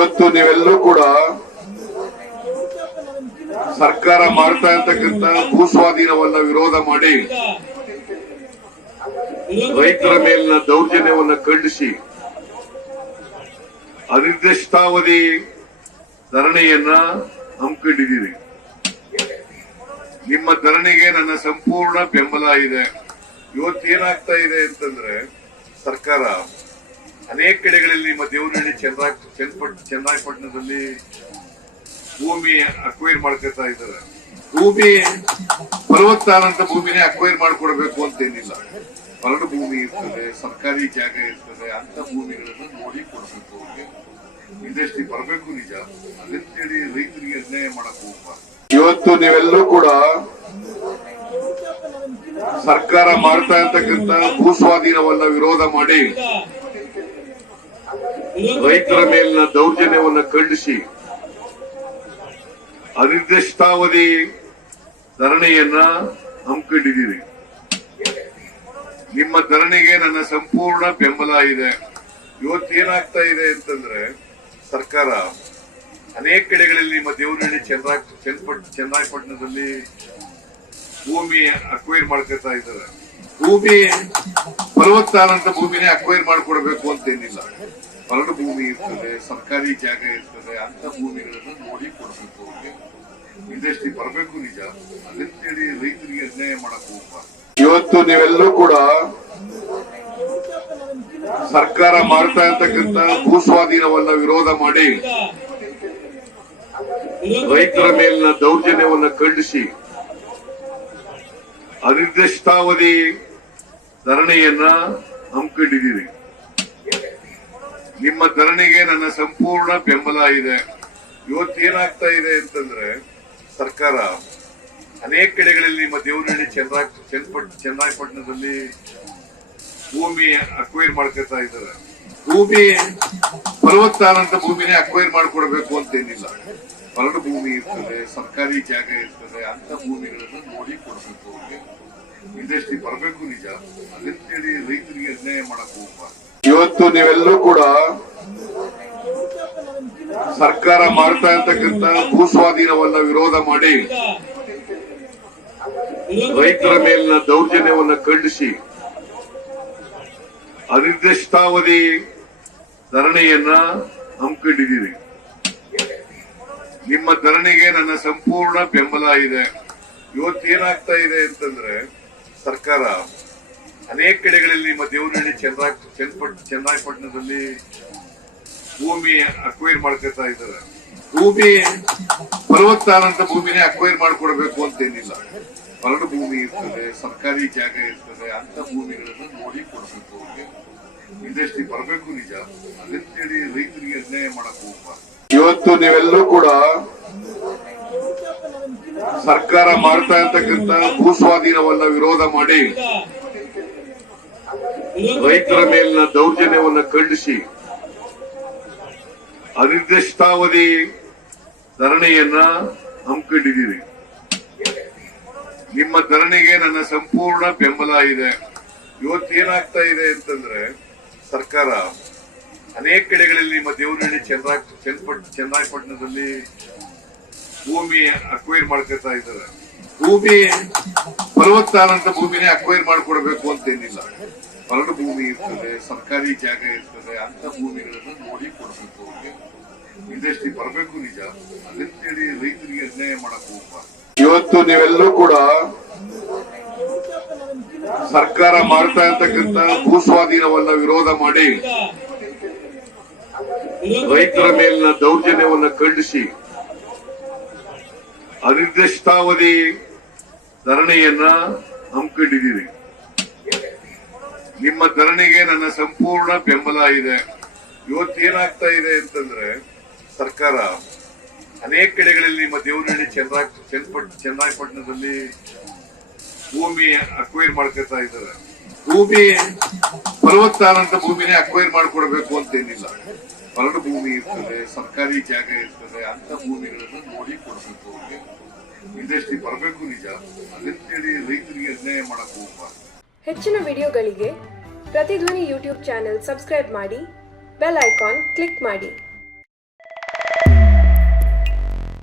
ಇವತ್ತು ನೀವೆಲ್ಲರೂ ಕೂಡ ಸರ್ಕಾರ ಮಾಡ್ತಾ ಇರ್ತಕ್ಕಂಥ ಭೂ ಸ್ವಾಧೀನವನ್ನ ವಿರೋಧ ಮಾಡಿ ರೈತರ ಮೇಲಿನ ದೌರ್ಜನ್ಯವನ್ನ ಖಂಡಿಸಿ ಅನಿರ್ದಿಷ್ಟಾವಧಿ ಧರಣಿಯನ್ನ ಹಮ್ಮಿಕೊಂಡಿದ್ದೀರಿ. ನಿಮ್ಮ ಧರಣಿಗೆ ನನ್ನ ಸಂಪೂರ್ಣ ಬೆಂಬಲ ಇದೆ. ಇವತ್ತೇನಾಗ್ತಾ ಇದೆ ಅಂತಂದ್ರೆ ಸರ್ಕಾರ ಅನೇಕ ಕಡೆಗಳಲ್ಲಿ ನಿಮ್ಮ ದೇವನಹಳ್ಳಿ ಚನ್ನರಾಯಪಟ್ಟಣದಲ್ಲಿ ಭೂಮಿ ಅಕ್ವೈರ್ ಮಾಡ್ಕೊತಾ ಇದ್ದಾರೆ. ಭೂಮಿ ಫಲವತ್ತಾದಂತ ಭೂಮಿನೇ ಅಕ್ವೈರ್ ಮಾಡ್ಕೊಡ್ಬೇಕು ಅಂತೇನಿಲ್ಲ. ಹೊರಡು ಭೂಮಿ ಇರ್ತದೆ, ಸರ್ಕಾರಿ ಜಾಗ ಇರ್ತದೆ, ಅಂತ ಭೂಮಿಗಳನ್ನು ನೋಡಿ ಕೊಡ್ಬೇಕು. ಅವ್ರಿಗೆ ಇಂಡಸ್ಟ್ರಿ ಬರಬೇಕು, ನಿಜ. ಅದಂತೇಳಿ ರೈತರಿಗೆ ಅನ್ಯಾಯ ಮಾಡಕ್ ಹೋಗ್ಬಾರ್ದು. ಇವತ್ತು ನೀವೆಲ್ಲರೂ ಕೂಡ ಸರ್ಕಾರ ಮಾಡ್ತಾ ಇರ್ತಕ್ಕಂಥ ಭೂ ಸ್ವಾಧೀನವನ್ನ ವಿರೋಧ ಮಾಡಿ ರೈತರ ಮೇಲಿನ ದೌರ್ಜನ್ಯವನ್ನ ಖಂಡಿಸಿ ಅನಿರ್ದಿಷ್ಟಾವಧಿ ಧರಣಿಯನ್ನ ಹಮ್ಮಿಕೊಂಡಿದ್ದೀರಿ. ನಿಮ್ಮ ಧರಣಿಗೆ ನನ್ನ ಸಂಪೂರ್ಣ ಬೆಂಬಲ ಇದೆ. ಇವತ್ತೇನಾಗ್ತಾ ಇದೆ ಅಂತಂದ್ರೆ ಸರ್ಕಾರ ಅನೇಕ ಕಡೆಗಳಲ್ಲಿ ನಿಮ್ಮ ದೇವನಹಳ್ಳಿ ಚನ್ನರಾಯಪಟ್ಟಣದಲ್ಲಿ ಭೂಮಿ ಅಕ್ವೈರ್ ಮಾಡ್ಕೊತಾ ಇದ್ದಾರೆ. ಭೂಮಿ ಫಲವತ್ತಾದಂತ ಭೂಮಿನೇ ಅಕ್ವೈರ್ ಮಾಡ್ಕೊಡ್ಬೇಕು ಅಂತೇನಿಲ್ಲ. ಹೊರಡು ಭೂಮಿ ಇರ್ತದೆ, ಸರ್ಕಾರಿ ಜಾಗ ಇರ್ತದೆ, ಅಂತ ಭೂಮಿಗಳನ್ನು ನೋಡಿ ಕೊಡ್ಬೇಕು. ಅವ್ರಿಗೆ ಇಂಡಸ್ಟ್ರಿ ಬರಬೇಕು, ನಿಜ. ಅದಂತೇಳಿ ರೈತರಿಗೆ ಅನ್ಯಾಯ ಮಾಡಕ್ ಹೋಗ್ಬಾರ್ದು. ಇವತ್ತು ನೀವೆಲ್ಲರೂ ಕೂಡ ಸರ್ಕಾರ ಮಾಡ್ತಾ ಇರ್ತಕ್ಕಂಥ ಭೂ ಸ್ವಾಧೀನವನ್ನ ವಿರೋಧ ಮಾಡಿ ರೈತರ ಮೇಲಿನ ದೌರ್ಜನ್ಯವನ್ನ ಖಂಡಿಸಿ ಅನಿರ್ದಿಷ್ಟಾವಧಿ ಧರಣಿಯನ್ನ ಹಮ್ಮಿಕೊಂಡಿದ್ದೀರಿ. ನಿಮ್ಮ ಧರಣಿಗೆ ನನ್ನ ಸಂಪೂರ್ಣ ಬೆಂಬಲ ಇದೆ. ಇವತ್ತೇನಾಗ್ತಾ ಇದೆ ಅಂತಂದ್ರೆ ಸರ್ಕಾರ ಅನೇಕ ಕಡೆಗಳಲ್ಲಿ ನಿಮ್ಮ ದೇವನಹಳ್ಳಿ ಚನ್ನರಾಯಪಟ್ಟಣದಲ್ಲಿ ಭೂಮಿ ಅಕ್ವೈರ್ ಮಾಡ್ಕೊತಾ ಇದ್ದಾರೆ. ಭೂಮಿ ಫಲವತ್ತಾದಂತ ಭೂಮಿನೇ ಅಕ್ವೈರ್ ಮಾಡ್ಕೊಡ್ಬೇಕು ಅಂತೇನಿಲ್ಲ. ಹೊರಡು ಭೂಮಿ ಇರ್ತದೆ, ಸರ್ಕಾರಿ ಜಾಗ ಇರ್ತದೆ, ಅಂತ ಭೂಮಿಗಳನ್ನು ನೋಡಿ ಕೊಡ್ಬೇಕು. ಅವ್ರಿಗೆ ಇಂಡಸ್ಟ್ರಿ ಬರಬೇಕು, ನಿಜ. ಅದಂತೇಳಿ ರೈತರಿಗೆ ಅನ್ಯಾಯ ಮಾಡಕ್ ಹೋಗ್ಬಾರ್ದು. ಇವತ್ತು ನೀವೆಲ್ಲರೂ ಕೂಡ ಸರ್ಕಾರ ಮಾಡ್ತಾ ಇರ್ತಕ್ಕಂಥ ಭೂ ಸ್ವಾಧೀನವನ್ನ ವಿರೋಧ ಮಾಡಿ ರೈತರ ಮೇಲಿನ ದೌರ್ಜನ್ಯವನ್ನ ಖಂಡಿಸಿ ಅನಿರ್ದಿಷ್ಟಾವಧಿ ಧರಣಿಯನ್ನ ಹಮ್ಮಿಕೊಂಡಿದ್ದೀರಿ. ನಿಮ್ಮ ಧರಣಿಗೆ ನನ್ನ ಸಂಪೂರ್ಣ ಬೆಂಬಲ ಇದೆ. ಇವತ್ತೇನಾಗ್ತಾ ಇದೆ ಅಂತಂದ್ರೆ ಸರ್ಕಾರ ಅನೇಕ ಕಡೆಗಳಲ್ಲಿ ನಿಮ್ಮ ದೇವನಹಳ್ಳಿ ಚನ್ನರಾಯಪಟ್ಟಣದಲ್ಲಿ ಭೂಮಿ ಅಕ್ವೈರ್ ಮಾಡ್ಕೊತಾ ಇದ್ದಾರೆ. ಭೂಮಿ ಫಲವತ್ತಾದಂತ ಭೂಮಿನೇ ಅಕ್ವೈರ್ ಮಾಡ್ಕೊಡ್ಬೇಕು ಅಂತೇನಿಲ್ಲ. ಹೊರಡು ಭೂಮಿ ಇರ್ತದೆ, ಸರ್ಕಾರಿ ಜಾಗ ಇರ್ತದೆ, ಅಂತ ಭೂಮಿಗಳನ್ನು ನೋಡಿ ಕೊಡ್ಬೇಕು. ಅವ್ರಿಗೆ ಇಂಡಸ್ಟ್ರಿ ಬರಬೇಕು, ನಿಜ. ಅದಂತೇಳಿ ರೈತರಿಗೆ ಅನ್ಯಾಯ ಮಾಡಕ್ ಹೋಗ್ಬಾರ್ದು. ಇವತ್ತು ನೀವೆಲ್ಲರೂ ಕೂಡ ಸರ್ಕಾರ ಮಾಡ್ತಾ ಇರ್ತಕ್ಕಂಥ ಭೂ ಸ್ವಾಧೀನವನ್ನ ವಿರೋಧ ಮಾಡಿ ರೈತರ ಮೇಲಿನ ದೌರ್ಜನ್ಯವನ್ನ ಖಂಡಿಸಿ ಅನಿರ್ದಿಷ್ಟಾವಧಿ ಧರಣಿಯನ್ನ ಹಮ್ಮಿಕೊಂಡಿದ್ದೀರಿ. ನಿಮ್ಮ ಧರಣಿಗೆ ನನ್ನ ಸಂಪೂರ್ಣ ಬೆಂಬಲ ಇದೆ. ಇವತ್ತೇನಾಗ್ತಾ ಇದೆ ಅಂತಂದ್ರೆ ಸರ್ಕಾರ ಅನೇಕ ಕಡೆಗಳಲ್ಲಿ ನಿಮ್ಮ ದೇವನಹಳ್ಳಿ ಚನ್ನರಾಯಪಟ್ಟಣದಲ್ಲಿ ಭೂಮಿ ಅಕ್ವೈರ್ ಮಾಡ್ಕೊತಾ ಇದ್ದಾರೆ. ಭೂಮಿ ಫಲವತ್ತಾದಂತ ಭೂಮಿನೇ ಅಕ್ವೈರ್ ಮಾಡ್ಕೊಡ್ಬೇಕು ಅಂತೇನಿಲ್ಲ. ಹೊರಡು ಭೂಮಿ ಇರ್ತದೆ, ಸರ್ಕಾರಿ ಜಾಗ ಇರ್ತದೆ, ಅಂತ ಭೂಮಿಗಳನ್ನು ನೋಡಿ ಕೊಡ್ಬೇಕು. ಅವ್ರಿಗೆ ಇಂಡಸ್ಟ್ರಿ ಬರಬೇಕು, ನಿಜ. ಅದಂತೇಳಿ ರೈತರಿಗೆ ಅನ್ಯಾಯ ಮಾಡಕ್ ಹೋಗ್ಬಾರ್ದು. ಇವತ್ತು ನೀವೆಲ್ಲರೂ ಕೂಡ ಸರ್ಕಾರ ಮಾಡ್ತಾ ಇರ್ತಕ್ಕಂಥ ಭೂ ಸ್ವಾಧೀನವನ್ನ ವಿರೋಧ ಮಾಡಿ ರೈತರ ಮೇಲಿನ ದೌರ್ಜನ್ಯವನ್ನ ಖಂಡಿಸಿ ಅನಿರ್ದಿಷ್ಟಾವಧಿ ಧರಣಿಯನ್ನ ಹಮ್ಮಿಕೊಂಡಿದ್ದೀರಿ. ನಿಮ್ಮ ಧರಣಿಗೆ ನನ್ನ ಸಂಪೂರ್ಣ ಬೆಂಬಲ ಇದೆ. ಇವತ್ತೇನಾಗ್ತಾ ಇದೆ ಅಂತಂದ್ರೆ ಸರ್ಕಾರ ಅನೇಕ ಕಡೆಗಳಲ್ಲಿ ನಿಮ್ಮ ದೇವನಹಳ್ಳಿ ಚನ್ನರಾಯಪಟ್ಟಣದಲ್ಲಿ ಭೂಮಿ ಅಕ್ವೈರ್ ಮಾಡ್ಕೊತಾ ಇದ್ದಾರೆ. ಭೂಮಿ ಫಲವತ್ತಾದಂತ ಭೂಮಿನೇ ಅಕ್ವೈರ್ ಮಾಡ್ಕೊಡ್ಬೇಕು ಅಂತೇನಿಲ್ಲ. ಹೊರಡು ಭೂಮಿ ಇರ್ತದೆ, ಸರ್ಕಾರಿ ಜಾಗ ಇರ್ತದೆ, ಅಂತ ಭೂಮಿಗಳನ್ನು ನೋಡಿ ಕೊಡ್ಬೇಕು. ಅವ್ರಿಗೆ ಇಂಡಸ್ಟ್ರಿ ಬರಬೇಕು, ನಿಜ. ಅದಂತೇಳಿ ರೈತರಿಗೆ ಅನ್ಯಾಯ ಮಾಡಕ್ ಹೋಗ್ಬಾರ್ದು. ಹೆಚ್ಚಿನ ವಿಡಿಯೋಗಳಿಗೆ ಪ್ರತಿಧ್ವನಿ ಯೂಟ್ಯೂಬ್ ಚಾನೆಲ್ ಸಬ್ಸ್ಕ್ರೈಬ್ ಮಾಡಿ, ಬೆಲ್ ಐಕಾನ್ ಕ್ಲಿಕ್ ಮಾಡಿ.